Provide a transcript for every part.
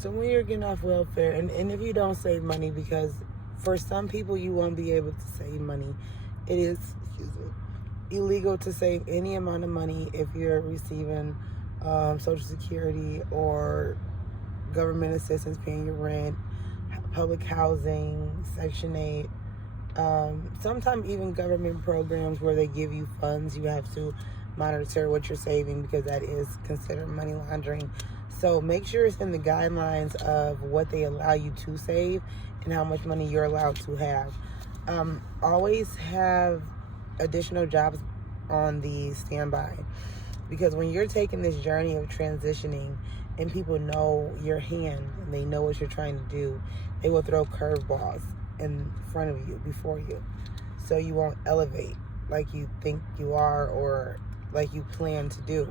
So when you're getting off welfare, and if you don't save money, because for some people you won't be able to save money. It is, excuse me, illegal to save any amount of money if you're receiving Social Security or government assistance, paying your rent, public housing, Section 8. Sometimes even government programs where they give you funds, you have to monitor what you're saving because that is considered money laundering. So make sure it's in the guidelines of what they allow you to save and how much money you're allowed to have. Always have additional jobs on the standby, because when you're taking this journey of transitioning and people know your hand and they know what you're trying to do, they will throw curveballs in front of you, before you, so you won't elevate like you think you are or like you plan to do.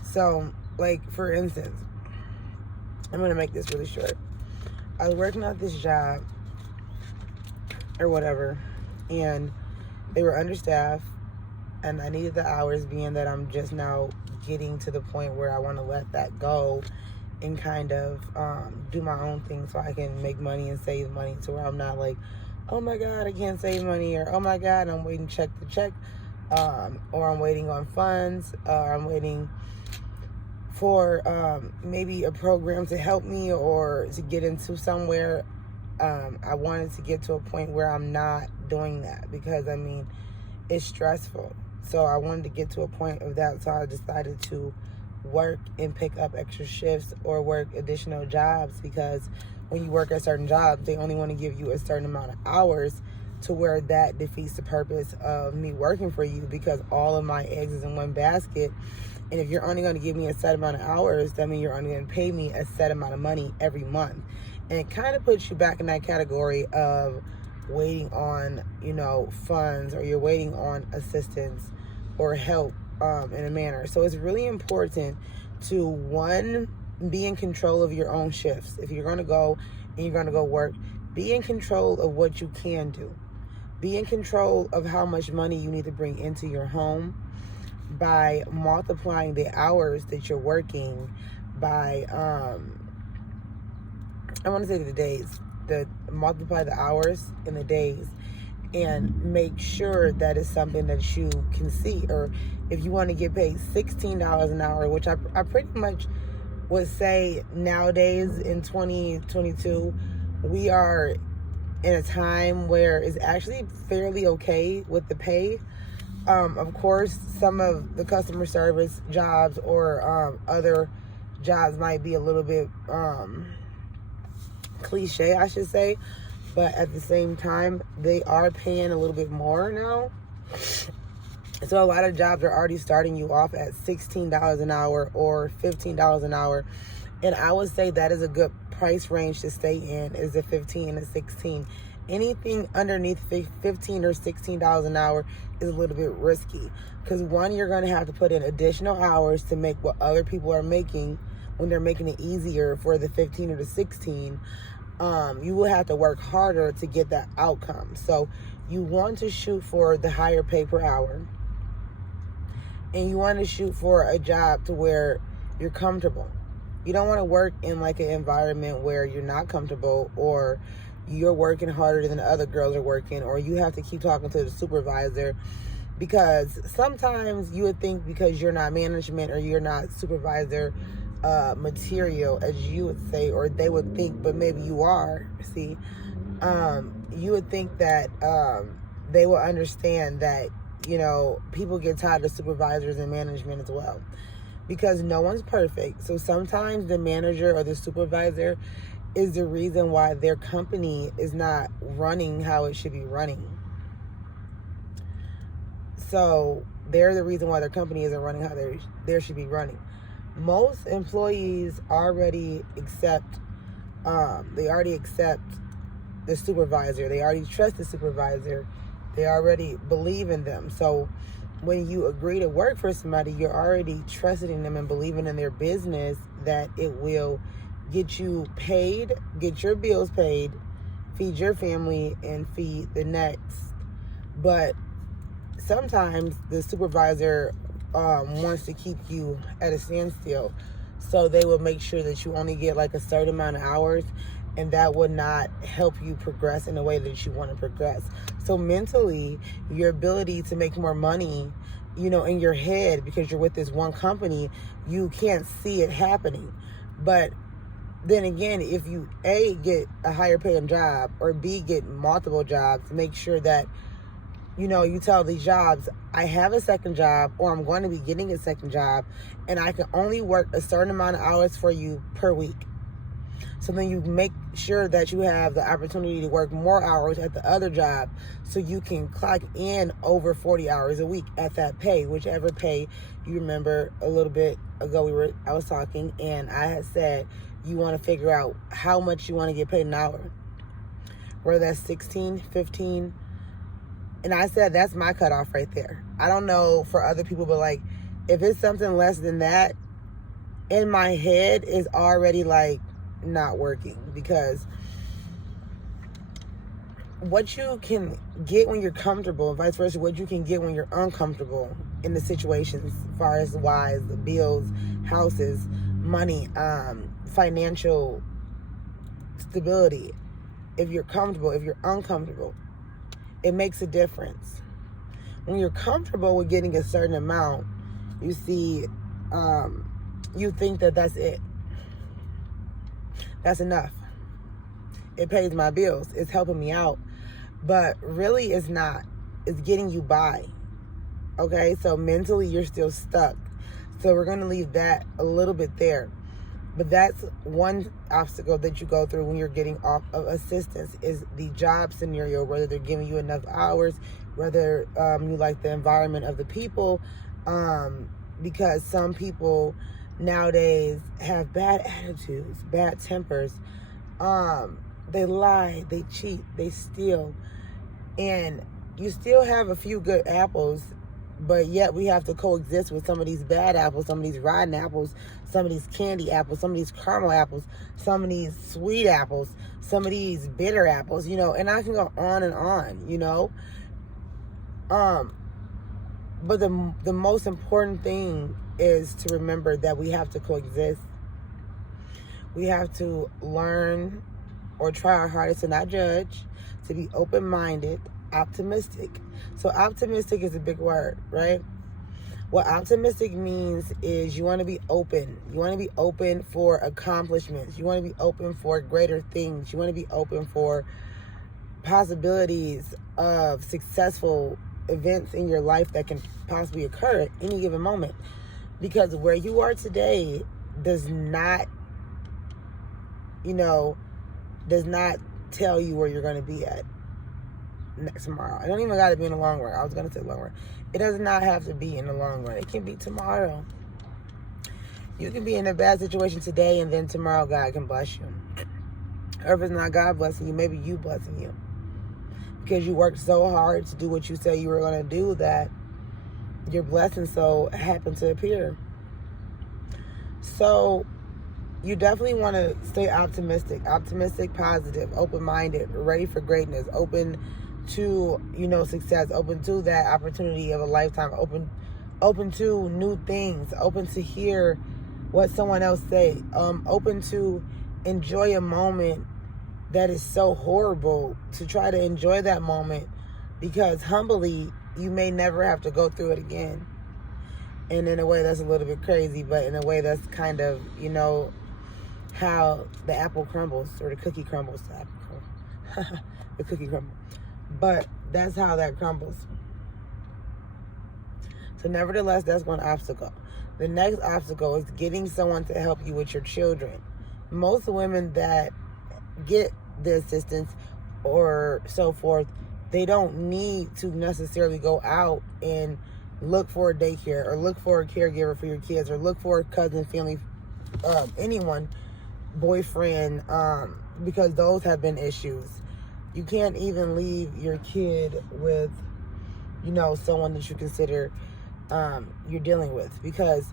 So, like, for instance, I'm going to make this really short. I was working at this job or whatever, and they were understaffed, and I needed the hours, being that I'm just now getting to the point where I want to let that go and kind of do my own thing so I can make money and save money, to where I'm not like, oh my God, I can't save money, or oh my God, I'm waiting check to check, or I'm waiting on funds, or I'm waiting for maybe a program to help me or to get into somewhere. I wanted to get to a point where I'm not doing that, because I mean, it's stressful. So I wanted to get to a point of that, so I decided to work and pick up extra shifts or work additional jobs, because when you work at certain jobs, they only want to give you a certain amount of hours, to where that defeats the purpose of me working for you, because all of my eggs is in one basket. And if you're only going to give me a set amount of hours, that means you're only going to pay me a set amount of money every month. And it kind of puts you back in that category of waiting on, funds, or you're waiting on assistance or help in a manner. So it's really important to, one, be in control of your own shifts. If you're going to go and you're going to go work, be in control of what you can do. Be in control of how much money you need to bring into your home by multiplying the hours that you're working by, I want to say the days, multiply the hours in the days, and make sure that it's something that you can see. Or if you want to get paid $16 an hour, which I pretty much would say nowadays in 2022, we are in a time where it's actually fairly okay with the pay. Of course, some of the customer service jobs or other jobs might be a little bit cliche, I should say. But at the same time, they are paying a little bit more now. So a lot of jobs are already starting you off at $16 an hour or $15 an hour. And I would say that is a good price range to stay in, is the 15 to 16. Anything underneath $15 or $16 an hour is a little bit risky. Because one, you're going to have to put in additional hours to make what other people are making when they're making it easier for the 15 or the 16. You will have to work harder to get that outcome. So you want to shoot for the higher pay per hour. And you want to shoot for a job to where you're comfortable. You don't want to work in like an environment where you're not comfortable, or you're working harder than other girls are working, or you have to keep talking to the supervisor. Because sometimes you would think, because you're not management or you're not supervisor material, as you would say, or they would think, but maybe you are, see, you would think that they will understand that, people get tired of supervisors and management as well, because no one's perfect. So sometimes the manager or the supervisor is the reason why their company is not running how it should be running. So they're the reason why their company isn't running how they should be running. Most employees already accept the supervisor. They already trust the supervisor. They already believe in them. So when you agree to work for somebody, you're already trusting them and believing in their business, that it will get you paid, get your bills paid, feed your family, and feed the next. But sometimes the supervisor wants to keep you at a standstill. So they will make sure that you only get like a certain amount of hours, and that would not help you progress in the way that you want to progress. So mentally, your ability to make more money, in your head, because you're with this one company, you can't see it happening. But then again, if you A, get a higher paying job, or B, get multiple jobs, make sure that you tell these jobs, I have a second job, or I'm going to be getting a second job, and I can only work a certain amount of hours for you per week. So then you make sure that you have the opportunity to work more hours at the other job, so you can clock in over 40 hours a week at that pay, whichever pay. You remember a little bit ago I was talking, and I had said you want to figure out how much you want to get paid an hour, whether that's 16, 15. And I said that's my cutoff right there. I don't know for other people, but like, if it's something less than that, in my head is already like not working, because what you can get when you're comfortable, vice versa, what you can get when you're uncomfortable in the situations, as far as wise, the bills, houses, money, financial stability. If you're comfortable, if you're uncomfortable, it makes a difference. When you're comfortable with getting a certain amount, you see, you think that that's it. That's enough. It pays my bills. It's helping me out. But really, it's not. It's getting you by. Okay? So mentally, you're still stuck. So we're going to leave that a little bit there. But that's one obstacle that you go through when you're getting off of assistance, is the job scenario, whether they're giving you enough hours, whether you like the environment of the people, because some people nowadays have bad attitudes, bad tempers. They lie, they cheat, they steal. And you still have a few good apples, but yet we have to coexist with some of these bad apples, some of these rotten apples, some of these candy apples, some of these caramel apples, some of these sweet apples, some of these bitter apples, and I can go on and on, But the most important thing is to remember that we have to coexist. We have to learn, or try our hardest to not judge, to be open-minded, optimistic. So optimistic is a big word, right? What optimistic means is you want to be open. You want to be open for accomplishments. You want to be open for greater things. You want to be open for possibilities of successful events in your life that can possibly occur at any given moment. Because where you are today does not tell you where you're going to be at next tomorrow. I don't even got to be in the long run. I was going to say long run. It does not have to be in the long run. It can be tomorrow. You can be in a bad situation today, and then tomorrow God can bless you. Or if it's not God blessing you, maybe you blessing you. Because you worked so hard to do what you said you were going to do, that your blessing so happened to appear. So you definitely want to stay optimistic, positive, open-minded, ready for greatness, open to, success, open to that opportunity of a lifetime, open to new things, open to hear what someone else say, open to enjoy a moment that is so horrible, to try to enjoy that moment, because humbly, you may never have to go through it again. And in a way that's a little bit crazy, but in a way that's kind of, how the apple crumbles, or the cookie crumbles. The cookie crumbles. But that's how that crumbles. So nevertheless, that's one obstacle. The next obstacle is getting someone to help you with your children. Most women that get the assistance or so forth, they don't need to necessarily go out and look for a daycare, or look for a caregiver for your kids, or look for a cousin, family, anyone, boyfriend, because those have been issues. You can't even leave your kid with, someone that you consider you're dealing with, because,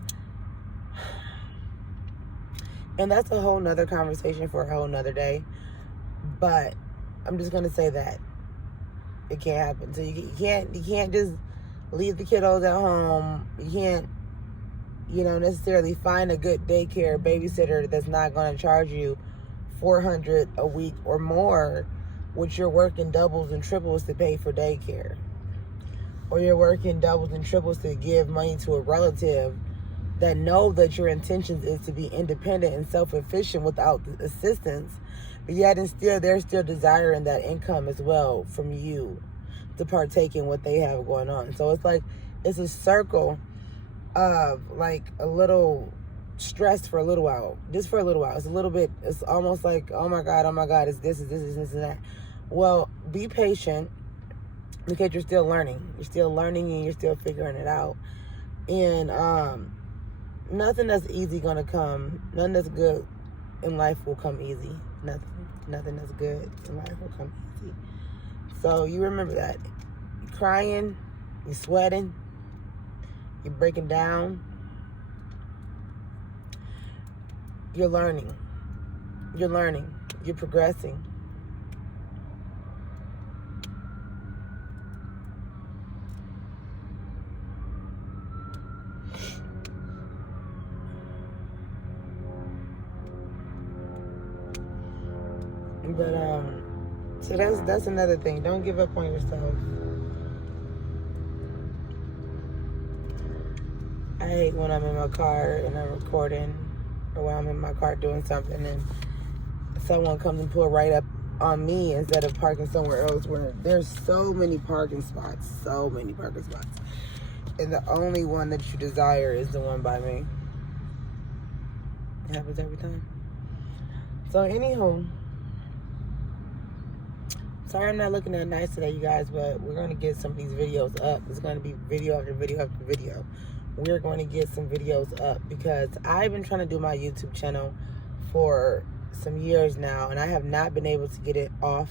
and that's a whole nother conversation for a whole nother day, but I'm just going to say that it can't happen. So you can't just leave the kiddos at home. You can't necessarily find a good daycare babysitter that's not going to charge you $400 a week or more, which you're working doubles and triples to pay for daycare. Or you're working doubles and triples to give money to a relative that know that your intentions is to be independent and self-efficient without assistance, but yet and still they're still desiring that income as well from you to partake in what they have going on. So it's like it's a circle of like a little stress for a little while, just for a little while. It's almost like, oh my God, it's this, and that. Well, be patient because you're still learning. You're still learning and you're still figuring it out. And nothing that's easy gonna come. Nothing that's good in life will come easy. Nothing that's good in life will come easy. So you remember that. You're crying, you're sweating, you're breaking down. You're learning. You're progressing. But so that's another thing. Don't give up on yourself. I hate when I'm in my car and I'm recording, or when I'm in my car doing something and someone comes and pull right up on me instead of parking somewhere else where there's so many parking spots. And the only one that you desire is the one by me. It happens every time. So anywho, sorry I'm not looking that nice today, you guys, but we're going to get some of these videos up. It's going to be video after video after video. We're going to get some videos up because I've been trying to do my YouTube channel for some years now, and I have not been able to get it off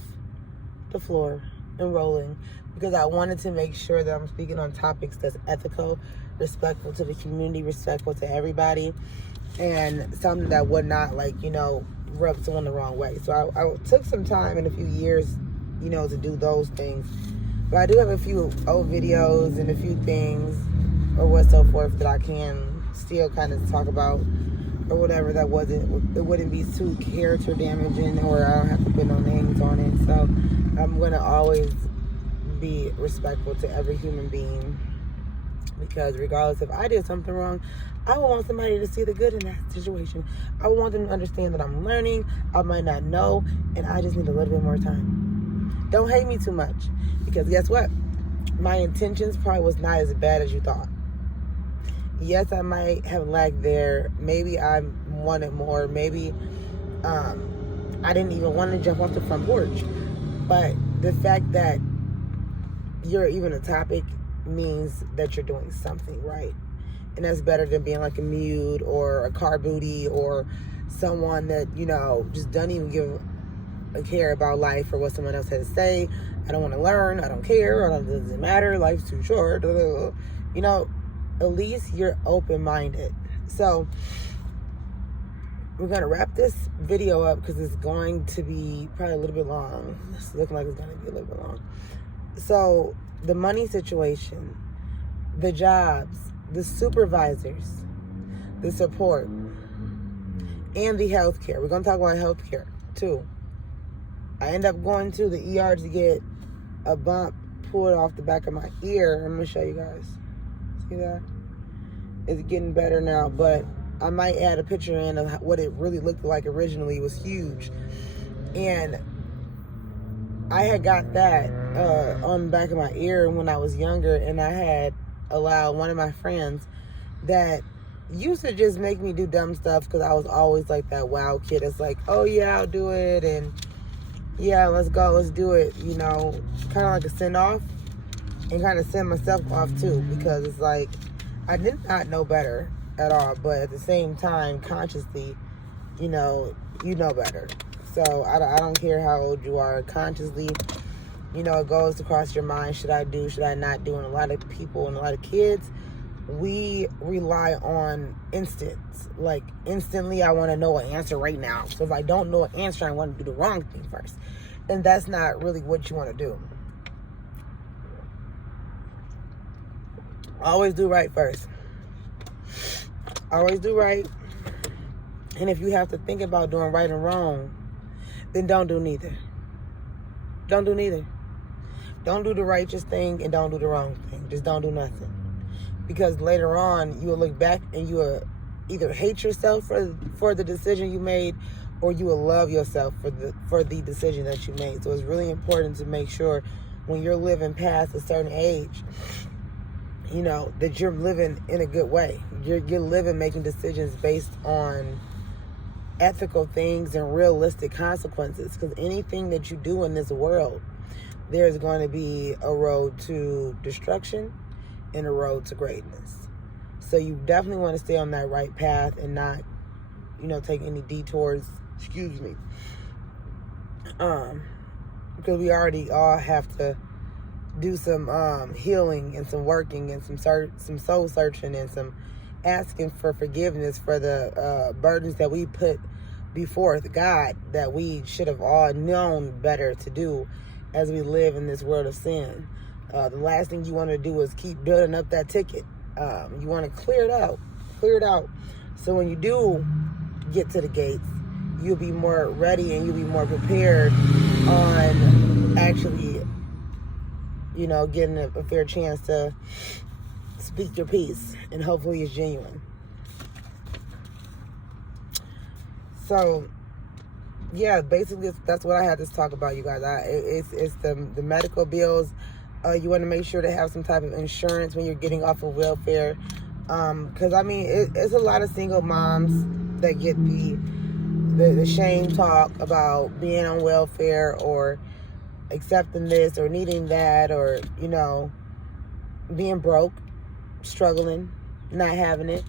the floor and rolling because I wanted to make sure that I'm speaking on topics that's ethical, respectful to the community, respectful to everybody, and something that would not, rub someone the wrong way. So I took some time in a few years, to do those things. But I do have a few old videos and a few things or what so forth that I can still kind of talk about or whatever it wouldn't be too character damaging, or I don't have to put no names on it. So I'm going to always be respectful to every human being, because regardless if I did something wrong, I would want somebody to see the good in that situation. I would want them to understand that I'm learning, I might not know, and I just need a little bit more time. Don't hate me too much, because guess what? My intentions probably was not as bad as you thought. Yes, I might have lagged there. Maybe I wanted more. Maybe I didn't even want to jump off the front porch. But the fact that you're even a topic means that you're doing something right. And that's better than being like a mute or a car booty or someone that, just doesn't even give a care about life or what someone else has to say. I don't want to learn. I don't care. It doesn't matter. Life's too short. At least you're open-minded. So we're going to wrap this video up because it's going to be probably a little bit long. It's looking like it's going to be a little bit long. So the money situation, the jobs, the supervisors, the support, and the healthcare. We're going to talk about healthcare too. I end up going to the ER to get a bump pulled off the back of my ear. I'm going to show you guys. See that? It's getting better now, but I might add a picture in of what it really looked like originally. It was huge. And I had got that on the back of my ear when I was younger, and I had allowed one of my friends that used to just make me do dumb stuff because I was always like that wild kid. It's like, oh yeah, I'll do it, and yeah, let's go, let's do it, kind of like a send off, and kind of send myself off too, because it's like I did not know better at all, but at the same time, consciously, you know better. So I don't care how old you are, consciously, it goes across your mind, should I do, should I not do? And a lot of people and a lot of kids, we rely on instants. Like, instantly, I want to know an answer right now. So if I don't know an answer, I want to do the wrong thing first. And that's not really what you want to do. Always do right first. Always do right. And if you have to think about doing right and wrong, then don't do neither. Don't do neither. Don't do the righteous thing and don't do the wrong thing. Just don't do nothing. Because later on, you will look back and you will either hate yourself for the decision you made, or you will love yourself for the decision that you made. So it's really important to make sure when you're living past a certain age, you know, that you're living in a good way. You're living making decisions based on ethical things and realistic consequences. Because anything that you do in this world, there's going to be a road to destruction and a road to greatness. So you definitely want to stay on that right path and not, you know, take any detours. Excuse me. Because we already all have to do some healing and some working and some soul searching and some asking for forgiveness for the burdens that we put before God, that we should have all known better to do as we live in this world of sin. The last thing you want to do is keep building up that ticket. You want to clear it out. So when you do get to the gates, you'll be more ready and you'll be more prepared on actually, you know, getting a fair chance to speak your piece, and hopefully it's genuine. So, yeah, basically that's what I had to talk about, you guys. It's the medical bills. You want to make sure to have some type of insurance when you're getting off of welfare. Because, I mean, it's a lot of single moms that get the shame talk about being on welfare or accepting this or needing that, or, you know, being broke, struggling, not having it,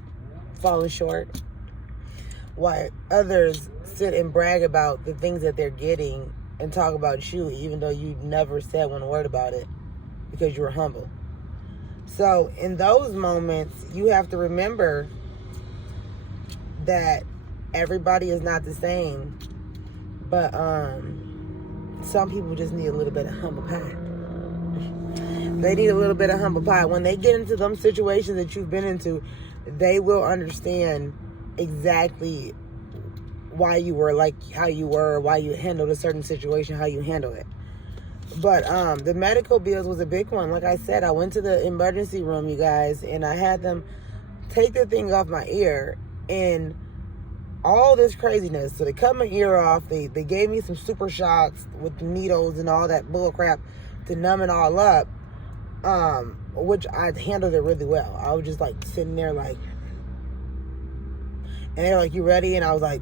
falling short. While others sit and brag about the things that they're getting and talk about you, even though you never said one word about it because you were humble. So in those moments, you have to remember that everybody is not the same, but some people just need a little bit of humble pie. They need a little bit of humble pie. When they get into them situations that you've been into, they will understand exactly why you were like how you were, why you handled a certain situation, how you handled it. But the medical bills was a big one. Like I said, I went to the emergency room, you guys, and I had them take the thing off my ear and all this craziness. So they cut my ear off. They gave me some super shots with needles and all that bull crap to numb it all up, which I handled it really well. I was just like sitting there like, and they were like, "You ready?" And I was like,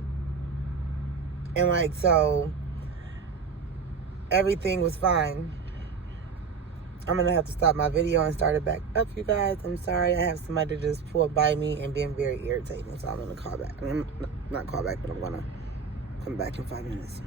and like, so everything was fine. I'm gonna have to stop my video and start it back up, you guys. I'm sorry. I have somebody just pull up by me and being very irritating, so I'm gonna call back. Not call back, but I'm gonna come back in 5 minutes.